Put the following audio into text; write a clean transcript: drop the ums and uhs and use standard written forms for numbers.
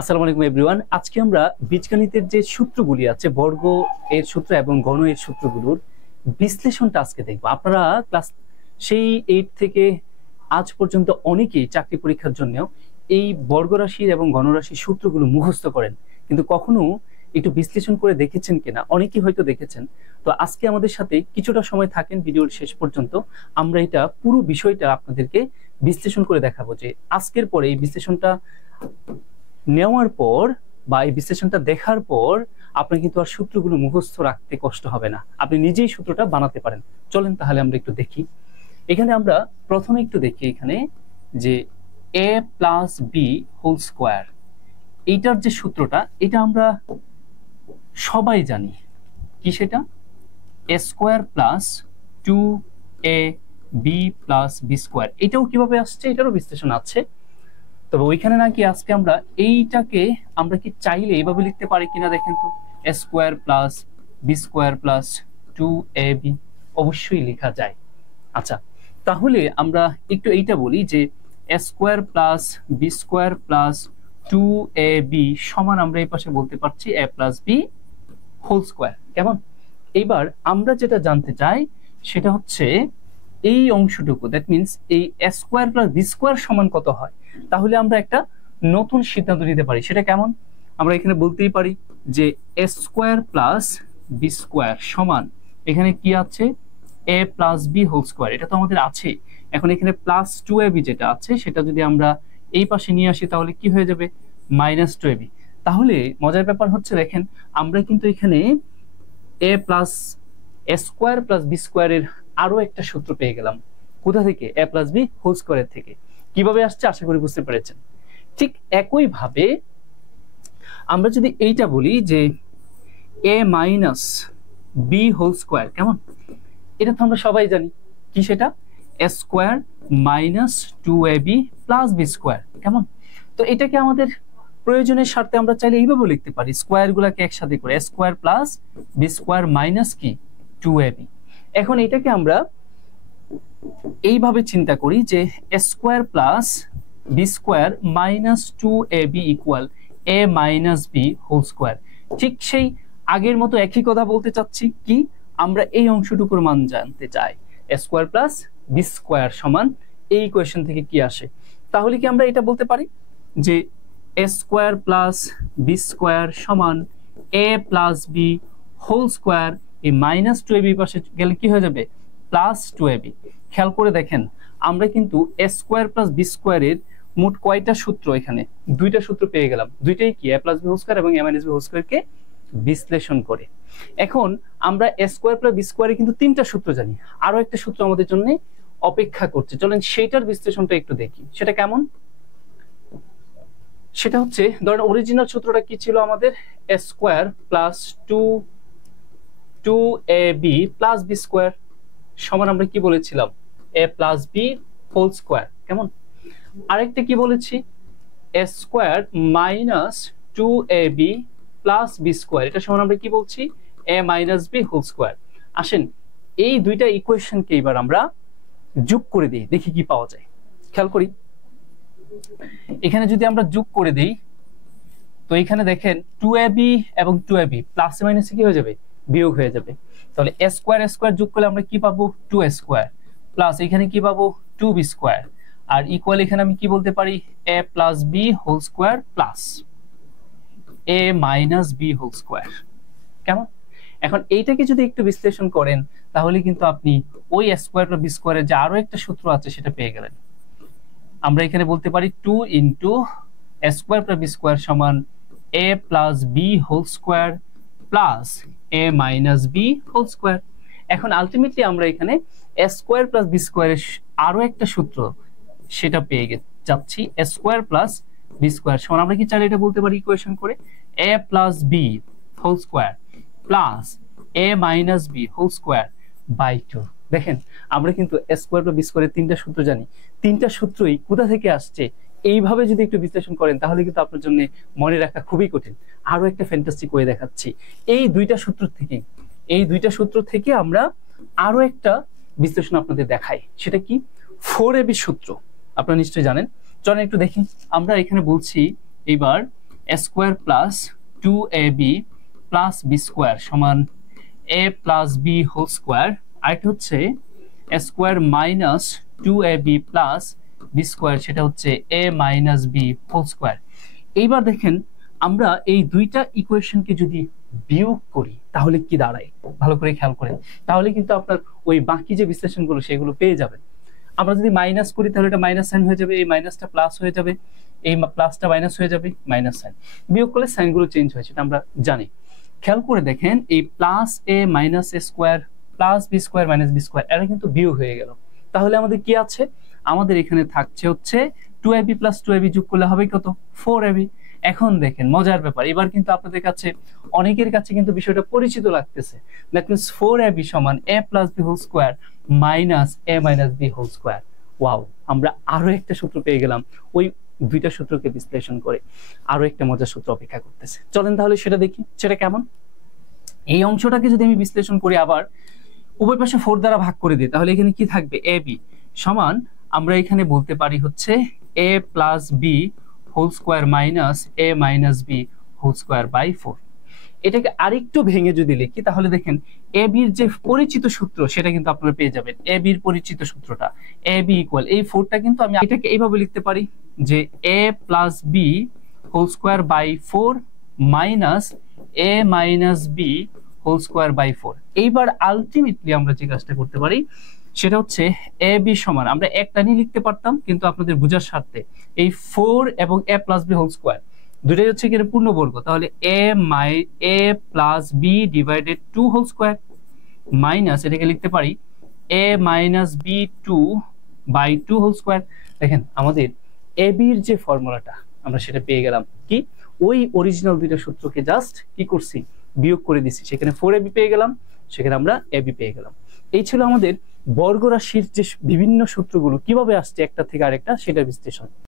আসসালামু আলাইকুম এভরিওয়ান। আজকে আমরা বীজগণিতের যে সূত্রগুলি আছে, বর্গ এর সূত্র এবং ঘন এর সূত্রগুলোর বিশ্লেষণটা আজকে দেখব। আপনারা ক্লাস সেই 8 থেকে আজ পর্যন্ত অনেকেই চাকরি পরীক্ষার জন্য এই বর্গ রাশির এবং ঘন রাশির সূত্রগুলো মুখস্থ করেন, কিন্তু কখনো একটু বিশ্লেষণ করে দেখেছেন কিনা? অনেকেই হয়তো দেখেছেন। তো আজকে আমাদের সাথে কিছুটা সময় থাকেন ভিডিওর শেষ পর্যন্ত, আমরা এটা পুরো বিষয়টা আপনাদেরকে বিশ্লেষণ করে দেখাবো। যে আজকের পরে এই বিশ্লেষণটা নেওয়ার পর বা এই বিশ্লেষণটা দেখার পর আপনার কিন্তু আর সূত্রগুলো মুখস্থ রাখতে কষ্ট হবে না, আপনি নিজেই সূত্রটা বানাতে পারেন। চলেন তাহলে আমরা একটু দেখি। এখানে আমরা প্রথমে একটু দেখি এখানে যে a plus B whole square, এইটার যে সূত্রটা এটা আমরা সবাই জানি। কি সেটা? a square plus 2ab plus B square. এটাও কিভাবে আসছে এটারও বিশ্লেষণ আছে। তবে ওইখানে নাকি আজকে আমরা এইটাকে আমরা কি চাইলে এইভাবে লিখতে পারি কিনা দেখেন তো। a square plus B square plus 2ab অবশ্যই লেখা যায়। আচ্ছা, তাহলে আমরা একটু এইটা বলি যে a square plus B square plus 2ab সমান আমরা এই পাশে বলতে পারছি a plus B whole square. কেমন? এবার আমরা যেটা জানতে চাই সেটা হচ্ছে এই অংশটুকু, দ্যাট মিন্স এই a square plus B square সমান কত হয়। তাহলে আমরা একটা নতুন সিদ্ধান্ত নিতে পারি। সেটা কেমন? আমরা এখানে বলতেই পারি যে a square plus B square সমান এখানে কি আছে, a plus B whole square. এটা তো আমাদের আছে। এখন এখানে প্লাস 2ab যেটা আছে সেটা যদি আমরা এই পাশে নিয়ে আসি তাহলে কি হয়ে যাবে, মাইনাস 2ab। তাহলে মজার ব্যাপার হচ্ছে দেখেন, আমরা কিন্তু এখানে a plus a square plus B স্কোয়ারের আরো একটা সূত্র পেয়ে গেলাম। কোথা থেকে? a প্লাস বি হোল স্কোয়ারের থেকে। কিভাবে আসছে আশা করি বুঝতে পেরেছেন। ঠিক একই ভাবে আমরা যদি এইটা বলি যে a minus B whole square, কেমন? এটা তো আমরা সবাই জানি। কি সেটা? a square minus 2ab plus B square. কেমন? তো এটাকে আমাদের প্রয়োজনের স্বার্থে আমরা চাইলে এইভাবে লিখতে পারি, স্কোয়ার গুলাকে একসাথে করে a square plus B square minus কি 2ab। এখন এটাকে আমরা এইভাবে চিন্তা করি যে a square plus B square minus 2ab equal a minus B whole square. ঠিক সেই আগের মতো একই কথা বলতে চাচ্ছি। কি? আমরা এই অংশটুকুর মান জানতে চাই। a square plus B square সমান এই ইকুয়েশন থেকে কি আসে। তাহলে কি আমরা এটা বলতে পারি যে a square plus B square সমান a plus B whole square. এই মাইনাস 2ab পাশে গেলে কি হয়ে যাবে, প্লাস 2ab। খেয়াল করে দেখেন, আমরা কিন্তু a স্কোয়ার প্লাস বি স্কোয়ারের মোট কয়টা সূত্র? এখানে দুইটা সূত্র পেয়ে গেলাম। দুইটাই কি? a plus B whole square এবং a মাইনাস বি হোল স্কোয়ারকে বিশ্লেষণ করে। এখন আমরা a স্কোয়ার প্লাস বি স্কোয়ারে কিন্তু তিনটা সূত্র জানি, আরো একটা সূত্র আমাদের জন্য অপেক্ষা করছে। চলেন সেইটার বিশ্লেষণটা একটু দেখি। সেটা কেমন? সেটা হচ্ছে, ধরেন অরিজিনাল সূত্রটা কি ছিল আমাদের? a square plus 2ab plus B square সমান আমরা কি বলেছিলাম, a plus B whole square. কেমন? আরেকটা কি বলেছি, a square minus 2ab plus B square. এটা সমান আমরা কি বলছি, a minus B whole square. আসেন এই দুইটা ইকুয়েশনকে এবার আমরা যোগ করে দিই, দেখি কি পাওয়া যায়। খেয়াল করি, এখানে যদি আমরা যোগ করে দিই তো এখানে দেখেন 2ab এবং 2ab প্লাস মাইনাসে কি হয়ে যাবে, বিয়োগ হয়ে যাবে। তাহলে a স্কোয়ার যোগ করলে আমরা কি পাবো, 2a স্কোয়ার প্লাস এখানে কি পাবো, 2b স্কোয়ার। আর ইকুয়াল এখানে আমি কি বলতে পারি, a plus B whole square plus a minus B whole square. কেমন? এখন এইটাকে যদি একটু বিশ্লেষণ করেন তাহলে কিন্তু আপনি ওই a স্কোয়ার প্লাস বি স্কোয়ারের যে আরো একটা সূত্র আছে সেটা পেয়ে গেলেন। আমরা এখানে বলতে পারি 2 into a square plus B square সমান a plus B whole square plus a minus B whole square. এখন আলটিমেটলি আমরা এখানে a স্কোয়ার প্লাস বি স্কোয়ারের আরো একটা সূত্র সেটা পেয়ে যাচ্ছি, a square plus B square সমান আমরা কি চাইলে এটা বলতে পারি ইকুয়েশন করে a plus B whole square plus a minus B whole square by 2। দেখেন আমরা কিন্তু a স্কোয়ার প্লাস বি স্কোয়ারের তিনটা সূত্র জানি। তিনটা সূত্রই কোথা থেকে আসছে এইভাবে যদি একটু বিশ্লেষণ করেন তাহলে কিন্তু আপনার জন্য মনে রাখা খুবই কঠিন। আরো একটা ফ্যান্টাস্টিক ওয়ে দেখাচ্ছি। এই দুইটা সূত্র থেকে আমরা আরো একটা বিশ্লেষণ আপনাদের দেখাই। সেটা কি? 4ab সূত্র। আপনারা নিশ্চয়ই জানেন। চলেন একটু দেখি। আমরা এখানে বলছি এইবার a square plus 2ab plus B square সমান a plus B whole square, আরেকটা হচ্ছে a square minus 2ab plus B square, সেটা হচ্ছে a minus B whole square. এইবার দেখেন আমরা এই দুইটা ইকুয়েশনকে যদি বিয়োগ করি তাহলে কি দাঁড়ায়, ভালো করে খেয়াল করেন, তাহলে কিন্তু আপনার ওই বাকি যে বিশ্লেষণগুলো সেগুলো পেয়ে যাবেন। আমরা যদি মাইনাস করি তাহলে এটা মাইনাস সাইন হয়ে যাবে, এই মাইনাসটা প্লাস হয়ে যাবে, এই প্লাসটা মাইনাস হয়ে যাবে, মাইনাস সাইন। বিয়োগ করলে সাইনগুলো চেঞ্জ হয়, সেটা আমরা জানি। খেয়াল করে দেখেন এই plus a minus a square plus B square minus b square এটা কিন্তু বিয়োগ হয়ে গেল। তাহলে আমাদের কি আছে, আমাদের এখানে থাকছে হচ্ছে 2ab প্লাস 2ab যোগ করলে হবে কত, 4ab। এখন দেখেন মজার ব্যাপার, এবার কিন্তু আপনাদের কাছে অনেকের কাছে কিন্তু বিষয়টা পরিচিত লাগতেছে। দ্যাট মিন্স 4ab সমান a plus B whole square minus a minus B whole square. Wow, আমরা আরো একটা সূত্র পেয়ে গেলাম। ওই দুইটা সূত্রকে বিশ্লেষণ করে আরো একটা মজার সূত্র অপেক্ষা করতেছে। চলেন তাহলে সেটা দেখি, সেটা কেমন। এই অংশটাকে যদি আমি বিশ্লেষণ করি, আবার উভয় পাশে 4 দ্বারা ভাগ করে দিই, তাহলে এখানে কি থাকবে, ab সমান আমরা এখানে বলতে পারি হচ্ছে a plus B whole square minus a minus B whole square by 4। এটাকে আরেকটু ভেঙে যদি লিখি তাহলে দেখেন এ বির যে পরিচিত সূত্র সেটা কিন্তু আপনারা পেয়ে যাবেন। এ বির পরিচিত সূত্রটা এ বি ইকুয়াল, এই 4টা কিন্তু আমি এটাকে এইভাবে লিখতে পারি যে a plus B whole square by 4 minus a minus B whole square by 4। এইবার আলটিমেটলি আমরা যে কাজটা করতে পারি সেটা হচ্ছে এ বি সমান, আমরা একটা নিয়ে লিখতে পারতাম কিন্তু আপনাদের বোঝার স্বার্থে এই 4 এবং a plus B whole square দুটাই হচ্ছে কি পূর্ণবর্গ, তাহলে a plus B divided 2 whole square minus এটাকে লিখতে পারি a minus B 2 by 2 whole square. দেখেন আমাদের এ বির যে ফর্মুলাটা আমরা সেটা পেয়ে গেলাম, কি ওই অরিজিনাল দুইটা সূত্রকে জাস্ট কি করছি, বিয়োগ করে দিছি, সেখানে 4ab পেয়ে গেলাম, সেখানে আমরা ab পেয়ে গেলাম। এই ছিল আমাদের বর্গরাশির যে বিভিন্ন সূত্রগুলো কিভাবে আসছে একটা থেকে আরেকটা সেটা বিশ্লেষণ।